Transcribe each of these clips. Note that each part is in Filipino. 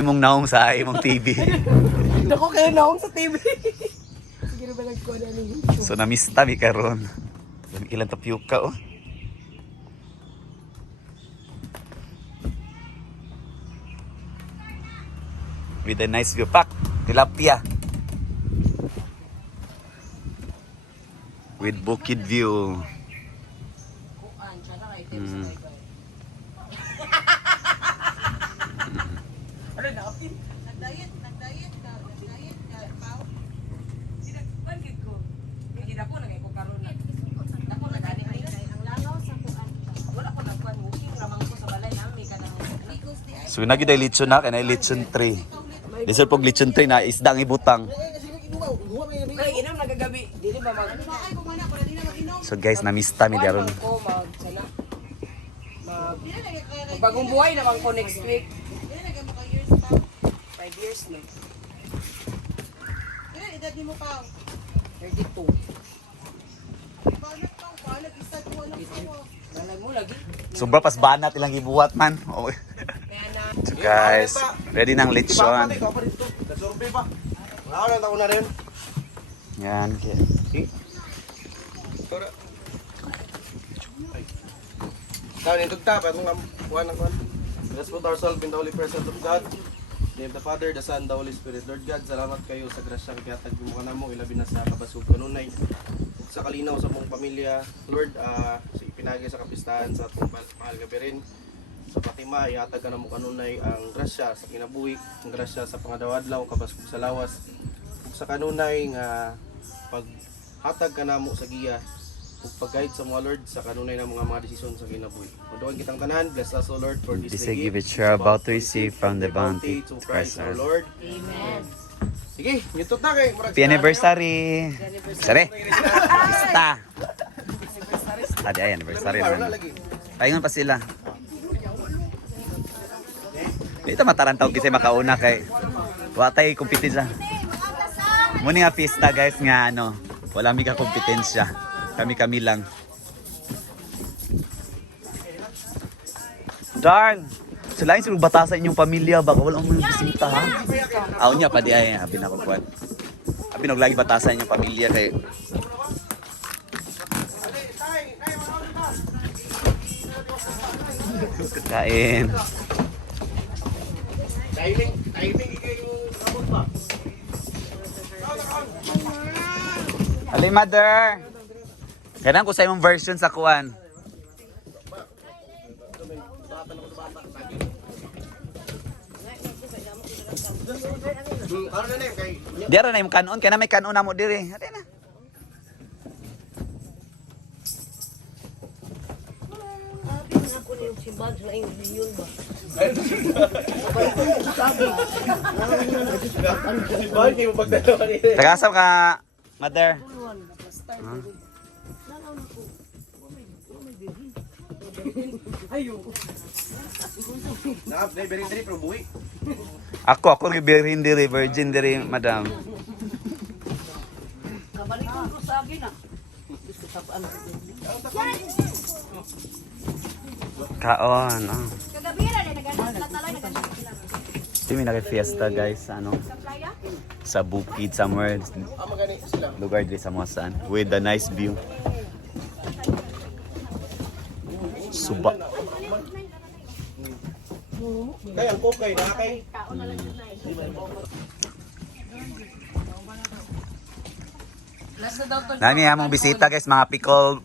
Imong naong sa imong TV. Ako kayo naong sa TV. Sige na ba nagkuha na ni? So namista mi karon. Ilang tapioca oh. With a nice view. Pak, tilapia. With bukid view. Ano na kapin? Nag-diet ka, pao. Bakit ko? Hindi na ko nagay ko karon na. Ako na gani ay Ang langaw sa kuan. wala ko nagkuan mo king ramang ko sa balay namin kanang Ligos di ay. So nagi day lechon na kanay lechon 3. Deser pog lechon 3 na isda ang ibutang. ay inom nagagabi. Dili ba mag Ay, kumana ko na di na mag-inom. So guys, namista mi daron. ko mag sana. Di na nagkakaya. Bagong buhay naman ko next week. Di na nagkaka-years pa. 5 years na. Di na edad ni mo pao. 32. Banat pao, banat isa ko ano ko. Nanay mo lagi. Sobra pas banat ilang gibuhat man. Okay. Kaya na So guys, ready ng lechon. Kasurvey pa. Wala na taon na rin. Yan. Kaya nito tap, atong kuhan ng kuhan. Let's put ourselves in the holy presence of God. In the name of the Father, the Son, the Holy Spirit. Lord God, salamat kayo sa grasyang kiatag mo ka na mo, ilabi na sa kabasog kanunay. Sa kalinaw sa mong pamilya, Lord, sa ipinagi sa kapistahan sa atong mahal gabi rin. Sa Fatima, ihatag ka na mo kanunay ang grasya sa kinabuhi, ang grasya sa pangadawad-law, kabasog sa lawas. Ug sa kanunay nga paghatag ka na mo sa giya, ug pag-guide sa mga Lord sa kanunay ng mga desisyon sa kinabuhi. Maduan kitang tanan, bless us, O Lord, for this This day I give which you are about to receive from the bounty to of Christ Christ our our Lord. Amen. Sige, yutot na kay Happy anniversary! Sari! Pista! Adi ay anniversary naman. Paingon pa sila. Dito matarantaw kasi makauna kay watay kompetensya. Muni nga pista guys nga ano, wala mi ka kompetensya. Kami lang. Darn! Sila yung batasan inyong pamilya, baka wala mo bisita ha? Aw niya pa di ay, abi na ko kuwan. Abi lagi batasan inyong pamilya kay kain. Timing ikay yung abot pa. Ali mother. Kanang ko sa imong version sa kuan. Ano na kay Dira na imong kanon, kaya na may kanon na mo diri. Ate na. si Bal kay mo pagdalawa ni. Tagasam ka, mother. Na, very very pro buhi. Ako gibirin diri, virgin diri, madam. Kabalikon ko sa akin ah. Kaon. Oh. Kagabi ra na naganatalay naganatalay. Timi na kay fiesta guys, ano? Sa bukid somewhere, Magani sila. lugar diri sa Mosan with a nice view. Suba. Kaya ang kokay na kay. Last na daw to. Nami among bisita guys, mga pickle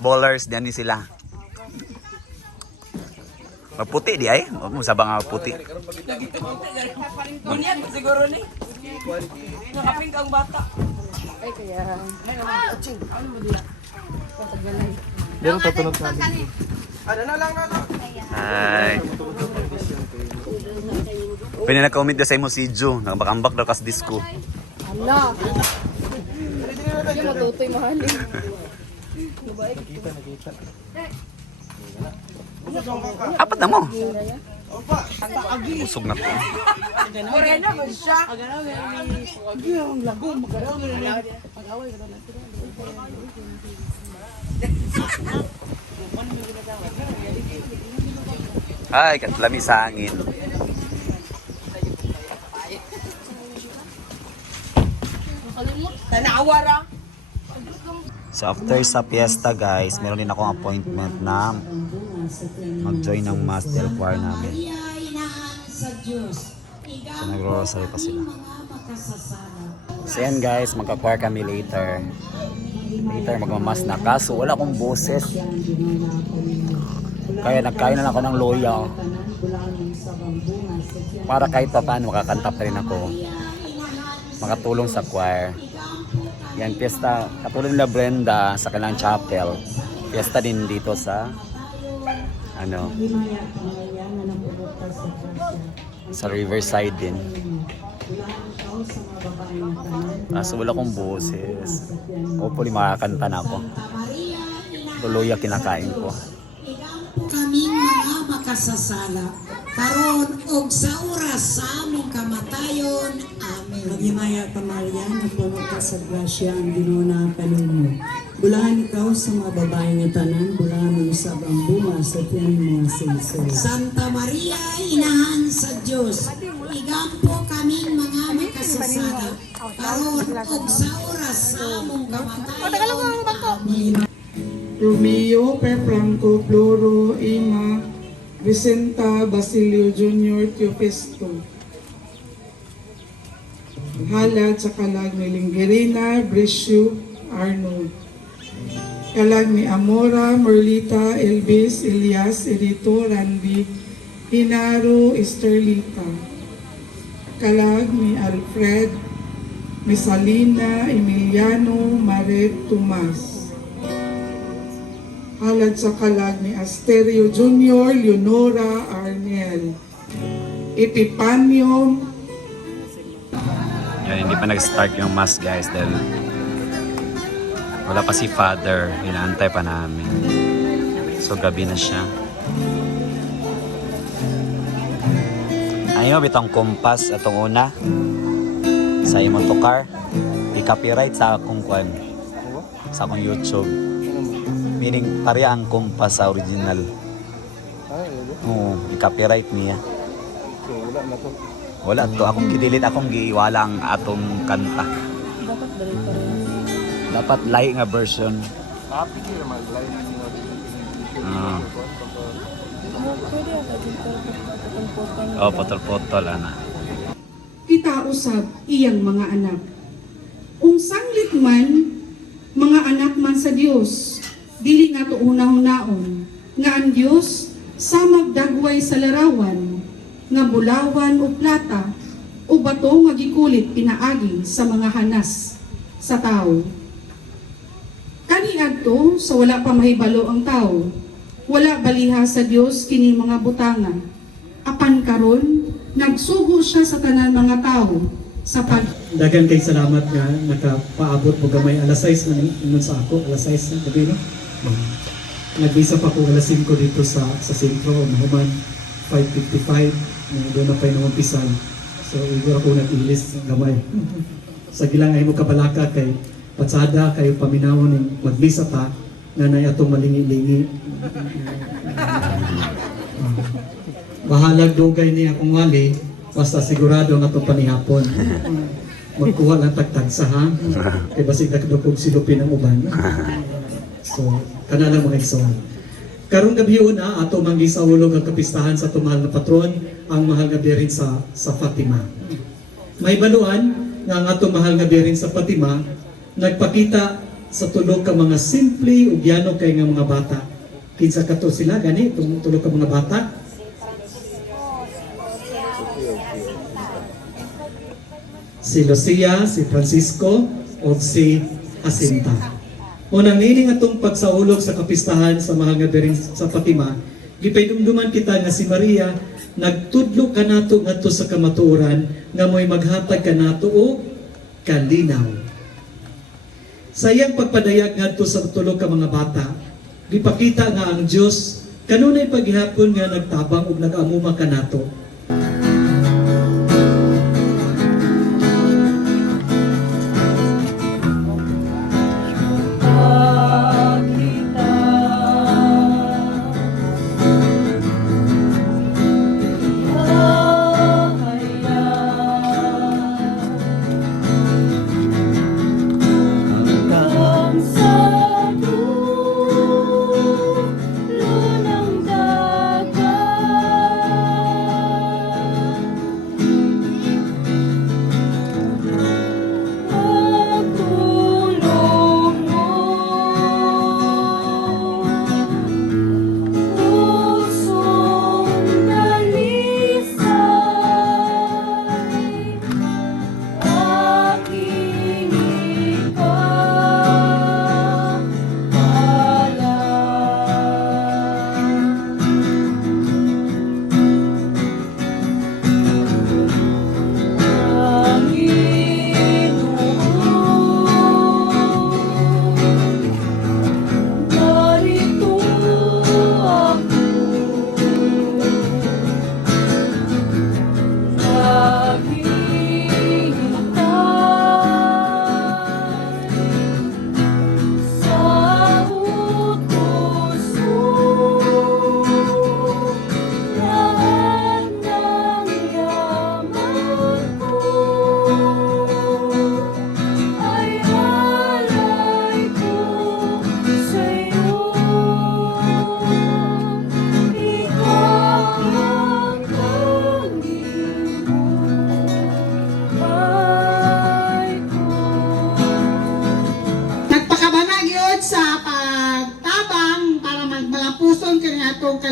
ballers diyan ni sila. Maputi di ay, mo sabang nga maputi. Bunyan siguro ni. Nakaping kang bata. Ay kaya. Pero tutunod sa amin. Ano na lang na lang. Hi. Pwede na comment sa imo si Ju, nakabakambak daw kas disco. Ala. Hindi matutoy mahalin. Apat na mo. Usog na ko. Morena ba siya? Ay, katlami sa hangin. Tanawa ra. So after sa fiesta guys, meron din akong appointment na mag-join ng Mass del Choir namin. So nagro-rosary pa sila. So yan guys, magka-choir kami later. Later magmamas na. Kaso wala akong boses. Kaya nagkain na lang ako ng loya. Para kahit pa paano makakanta pa rin ako. Makatulong sa choir. Yan, fiesta, katulad nila Brenda sa kanilang chapel. Fiesta din dito sa sa Riverside din. So wala akong boses. Hopefully makakanta na ako. Tuloy ang kinakain ko. Kaming mga makasasala karon og sa oras sa among kamatayon. Amen. Maghimaya ka Maria, napuno ka sa grasya, ang Ginoo na kanimo. Bulahan ikaw sa mga babae nga tanan, bulahan mo sa ang bunga sa tiyan mga sinsay. Santa Maria, inahan sa Dios, igampo kaming mga makasasala karon og sa oras sa among kamatayon. Amen. Romeo P. Franco Floro Ima Vicenta Basilio Jr. Teopesto. Halad sa kalag ni Linggerina Brescio Arnold. Kalag ni Amora Merlita Elvis Elias Edito Randy Hinaro Esterlita. Kalag ni Alfred Mesalina Emiliano Maret Tomas. Halad sa kalag ni Asterio Jr. Leonora Arniel. Epipanyo. Yan, hindi pa nag-start yung mass guys dahil wala pa si Father. Inaantay pa namin. So gabi na siya. Ayaw, bitang kompas atong una sa imong tukar. I-copyright sa akong kwan. Sa akong YouTube. Meaning, pareha ang kompas sa original. Oo, i-copyright niya. So, wala na to. Wala to. Akong gidilit, akong giwala ang atong kanta. Dapat lahi nga version. Happy kayo naman, live. Oh, potol-potol, ana. Kita usab iyang mga anak. Kung sanglit man, mga anak man sa Dios, dili nga to unahon-naon, nga ang Dios sa magdagway sa larawan, nga bulawan o plata, o bato nga gikulit pinaagi sa mga hanas sa tao. Kaniadto sa wala pa mahibalo ang tao, wala baliha sa Dios kini mga butanga. Apan karon nagsugo siya sa tanan mga tao sa pag Dagan kay salamat nga nakapaabot mo gamay alas 6 man ingon sa ako, alas 6 na gabi no. Nagbisa pa ko alas 5 dito sa sentro, mahuman 5:55 doon na pa yung umpisan. So igor ako nag-ilis gamay. Sa gilang ay mo kabalaka kay patsada kayo paminawon ning magbisa pa nga nay atong malingi-lingi. Bahalag dugay ni akong wali, basta sigurado nga itong panihapon. Magkuha lang tagtagsa ha, kay basig nakadukog silupin ang uban. So, kanala mga igsoon. Karong gabi na ato manggisaulog ang kapistahan sa tumahal na patron, ang mahal nga birin sa Fatima. May baluan nga ang ato mahal nga birin sa Fatima, nagpakita sa tulog ka mga simple ug yano kay nga mga bata. Kinsa kato sila gani tulog ka mga bata? Si Lucia, si Francisco, o si Jacinta. Unang nining atong pagsaulog sa kapistahan sa mahal nga birin sa Fatima, gipaydumduman kita nga si Maria nagtudlo kanato ngadto sa kamatuoran nga mo'y maghatag kanato og kalinaw. Sa iyang pagpadayag ngadto sa tulog ka mga bata, gipakita nga ang Dios kanunay paghihapon nga nagtabang ug nag-amuma kanato.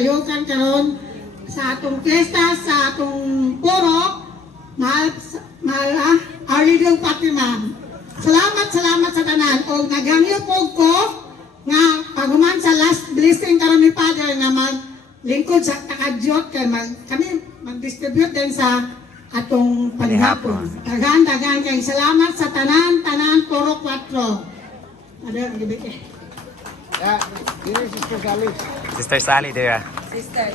kasayokan karon sa atong fiesta, sa atong puro, mahal Aridong Fatima. Salamat sa tanan. O nagangyo po ko nga paghuman sa last blessing karon ni Father nga maglingkod sa takadyot kay kami mag-distribute din sa atong panihapon. Dagan kay salamat sa tanan puro 4. Ada gibi. Sister Sally, there. Sister,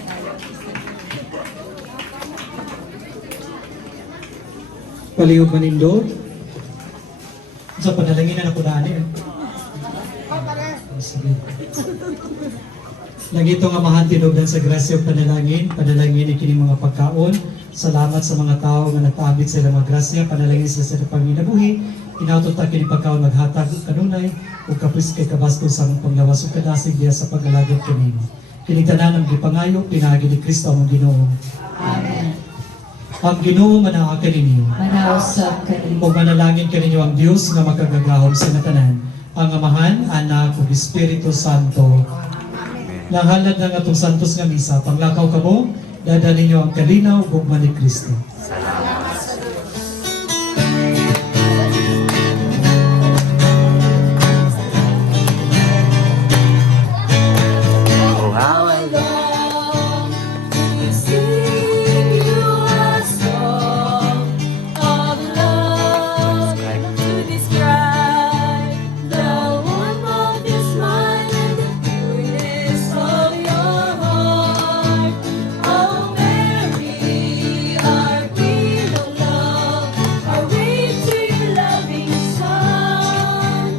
Palihog manindo. Sa panalangin na nakunani. Sige. Lagi ito nga mahantinog sa grasya o panalangin ikining mga pagkaon. Salamat sa mga tao nga nagpaabit sa ilang mga grasya, panalangin sila sa panginabuhi. Inautot ta kini pagkaon maghatag kanunay ug kapis kay kabasto sa among panglawas ug kadasig diya sa pag-alagad kanimo. Kini tanan ang gipangayo pinaagi ni Kristo ang Ginoo. Amen. Ang Ginoo manawa kaninyo. Manausap ka rin. O manalangin kaninyo ang Dios nga magkagagahom sa natanan. Ang Amahan, Anak ug Espiritu Santo. Nahalad ng atong santos nga misa, panglakaw kamo, dadalhin niyo ang kalinaw ug gugma ni Kristo. Oh, how I long to sing you a song of love, to describe the warmth of your smile and the goodness of your heart. Oh Mary, our queen of love, our way to your loving Son,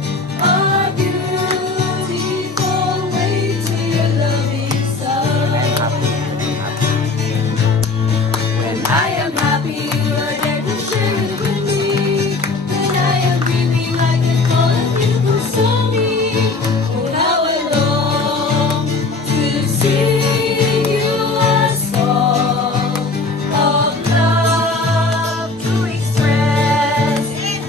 our beautiful way to your loving Son. When I am happy, you're there to share it with me. When I am grieving, I can call on you to console me. Oh, how I long to sing you a song of love, to express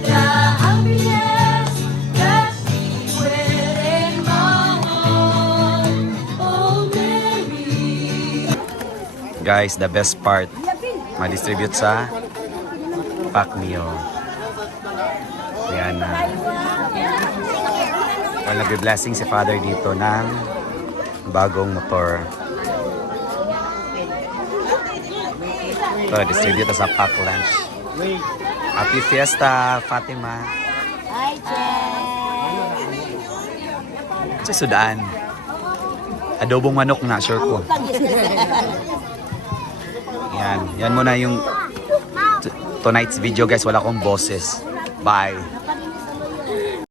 the happiness that we within my heart. Oh, Mary. Guys, the best part, ma-distribute sa pack meal. Ayan na. Well, nag-blessing si Father dito ng bagong motor. Ito, distribute na sa pack lunch. Happy Fiesta, Fatima. Sa Sudan. Adobong manok na, sure ko. Yan muna yung tonight's video guys. Wala akong boses. Bye.